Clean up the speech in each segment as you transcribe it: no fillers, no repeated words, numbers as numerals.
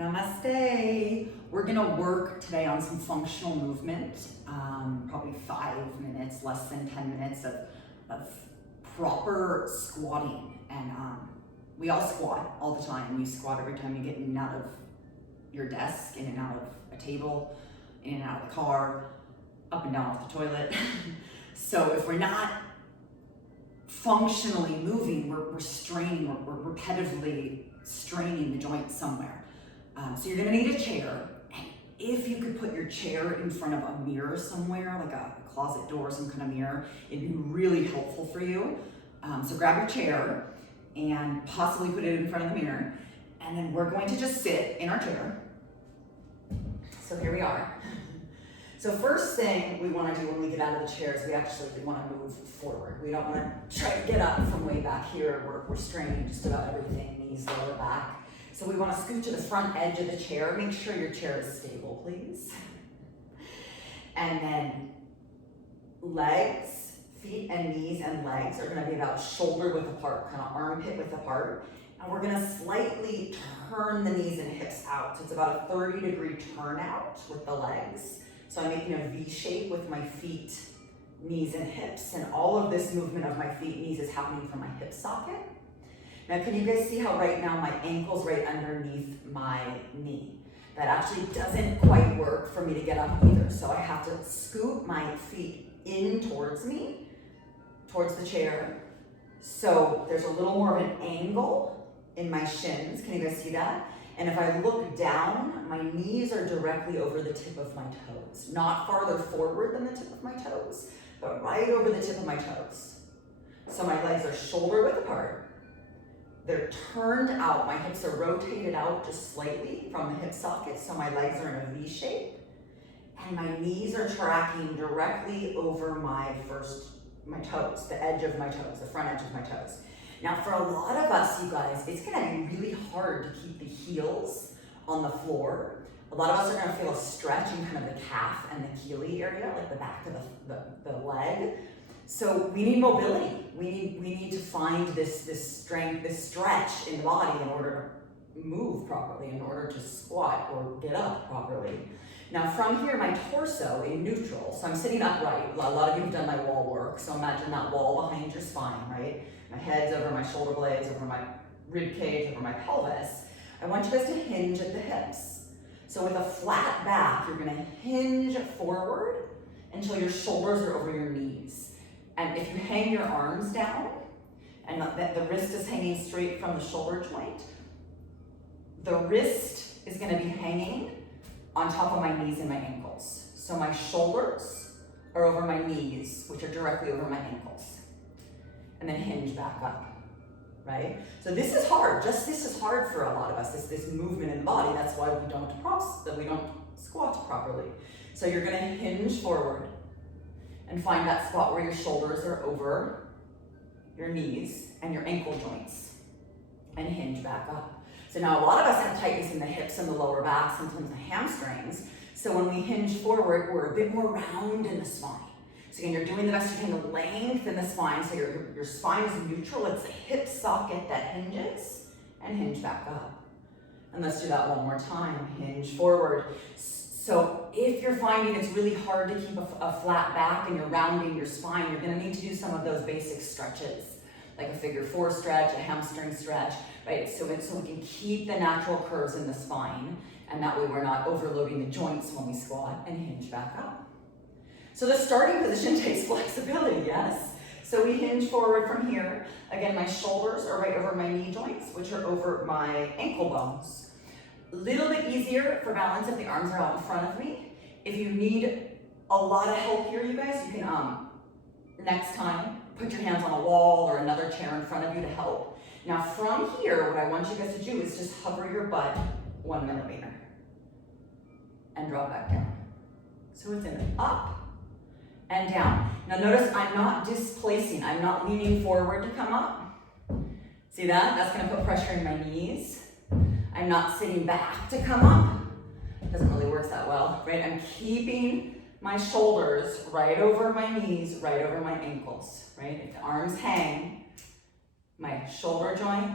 Namaste. We're gonna work today on some functional movement, probably 5 minutes, less than 10 minutes of proper squatting. And we all squat all the time. You squat every time you get in and out of your desk, in and out of a table, in and out of the car, up and down off the toilet. So if we're not functionally moving, we're straining, we're repetitively straining the joint somewhere. So you're gonna need a chair, and if you could put your chair in front of a mirror somewhere, like a closet door, some kind of mirror, it'd be really helpful for you. So grab your chair and possibly put it in front of the mirror, and then we're going to just sit in our chair. So here we are. So first thing we want to do when we get out of the chair is we want to move forward. We don't want to try to get up from way back here. We're straining just about everything, knees, lower back. So we want to scoot to the front edge of the chair. Make sure your chair is stable, please. And then legs, feet and knees and legs are going to be about shoulder width apart, kind of armpit width apart. And we're going to slightly turn the knees and hips out. So it's about a 30-degree turn out with the legs. So I'm making a V shape with my feet, knees, and hips. And all of this movement of my feet, knees is happening from my hip socket. Now, can you guys see how right now my ankle's right underneath my knee? That actually doesn't quite work for me to get up either. So I have to scoot my feet in towards me, towards the chair. So there's a little more of an angle in my shins. Can you guys see that? And if I look down, my knees are directly over the tip of my toes. Not farther forward than the tip of my toes, but right over the tip of my toes. So my legs are shoulder width apart. They're turned out. My hips are rotated out just slightly from the hip socket, so my legs are in a V shape. And my knees are tracking directly over my toes, the edge of my toes, the front edge of my toes. Now, for a lot of us, you guys, it's gonna be really hard to keep the heels on the floor. A lot of us are gonna feel a stretch in kind of the calf and the Achilles area, like the back of the leg. So we need mobility. We need to find this strength, this stretch in the body in order to move properly, in order to squat or get up properly. Now from here, my torso in neutral, so I'm sitting upright. A lot of you have done my wall work, so imagine that wall behind your spine, right? My head's over my shoulder blades, over my rib cage, over my pelvis. I want you guys to hinge at the hips. So with a flat back, you're gonna hinge forward until your shoulders are over your knees. And if you hang your arms down, and the wrist is hanging straight from the shoulder joint, the wrist is gonna be hanging on top of my knees and my ankles. So my shoulders are over my knees, which are directly over my ankles. And then hinge back up, right? So this is hard, this is hard for a lot of us, this movement in the body. That's why we don't squat properly. So you're gonna hinge forward and find that spot where your shoulders are over your knees and your ankle joints, and hinge back up. So now a lot of us have tightness in the hips and the lower back, sometimes the hamstrings. So when we hinge forward, we're a bit more round in the spine. So again, you're doing the best you can to lengthen the spine, so your spine is neutral. It's the hip socket that hinges, and hinge back up. And let's do that one more time. Hinge forward. So if you're finding it's really hard to keep a flat back and you're rounding your spine, you're gonna need to do some of those basic stretches, like a figure 4 stretch, a hamstring stretch, right? So we can keep the natural curves in the spine, and that way we're not overloading the joints when we squat, and hinge back up. So the starting position takes flexibility, yes? So we hinge forward from here. Again, my shoulders are right over my knee joints, which are over my ankle bones. A little bit easier for balance if the arms are out in front of me. If you need a lot of help here, you guys, you can, next time, put your hands on a wall or another chair in front of you to help. Now from here, what I want you guys to do is just hover your butt 1 millimeter and drop back down. So it's an up and down. Now notice I'm not displacing, I'm not leaning forward to come up. See that? That's gonna put pressure in my knees. I'm not sitting back to come up. Doesn't really work that well, right? I'm keeping my shoulders right over my knees, right over my ankles, right? If the arms hang, my shoulder joint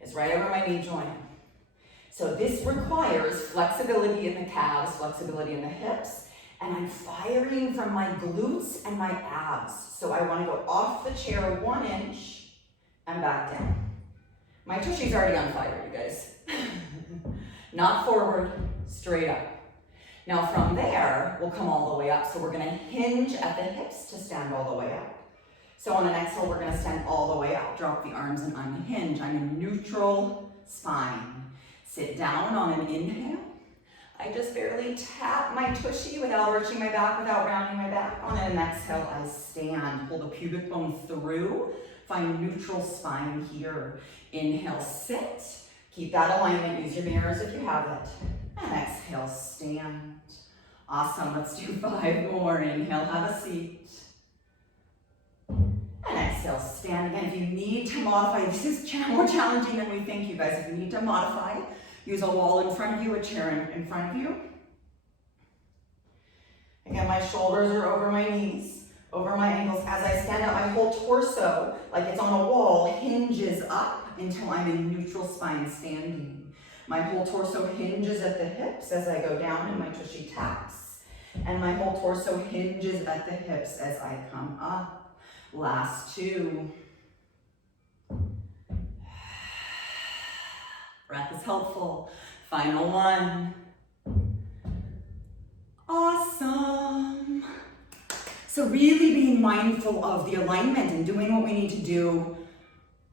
is right over my knee joint. So this requires flexibility in the calves, flexibility in the hips, and I'm firing from my glutes and my abs. So I want to go off the chair 1 inch and back down. My tushy's already on fire, you guys. Not forward, straight up. Now from there, we'll come all the way up. So we're gonna hinge at the hips to stand all the way up. So on an exhale, we're gonna stand all the way out. Drop the arms and unhinge. I'm in neutral spine. Sit down on an inhale. I just barely tap my tushy without arching my back, without rounding my back. On an exhale, I stand. Pull the pubic bone through. Find neutral spine here. Inhale, sit. Keep that alignment. Use your mirrors if you have it. And exhale, stand. Awesome. Let's do 5 more. Inhale, have a seat. And exhale, stand again. If you need to modify, this is more challenging than we think, you guys. If you need to modify, use a wall in front of you, a chair in front of you. Again, my shoulders are over my knees, over my ankles. As I stand up, my whole torso, like it's on a wall, hinges up until I'm in neutral spine standing. My whole torso hinges at the hips as I go down and my tushy taps. And my whole torso hinges at the hips as I come up. Last 2. Breath is helpful. Final 1. Awesome. So really being mindful of the alignment and doing what we need to do.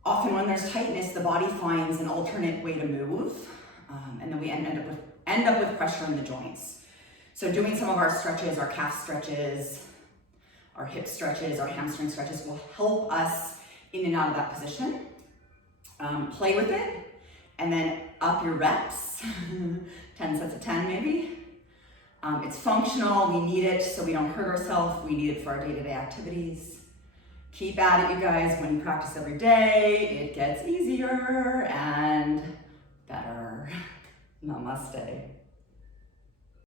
Often when there's tightness, the body finds an alternate way to move. And then we end up with pressure in the joints. So doing some of our stretches, our calf stretches, our hip stretches, our hamstring stretches will help us in and out of that position. Play with it, and then up your reps, 10 sets of 10 maybe. It's functional, we need it so we don't hurt ourselves, we need it for our day-to-day activities. Keep at it, you guys. When you practice every day, it gets easier and better. Namaste.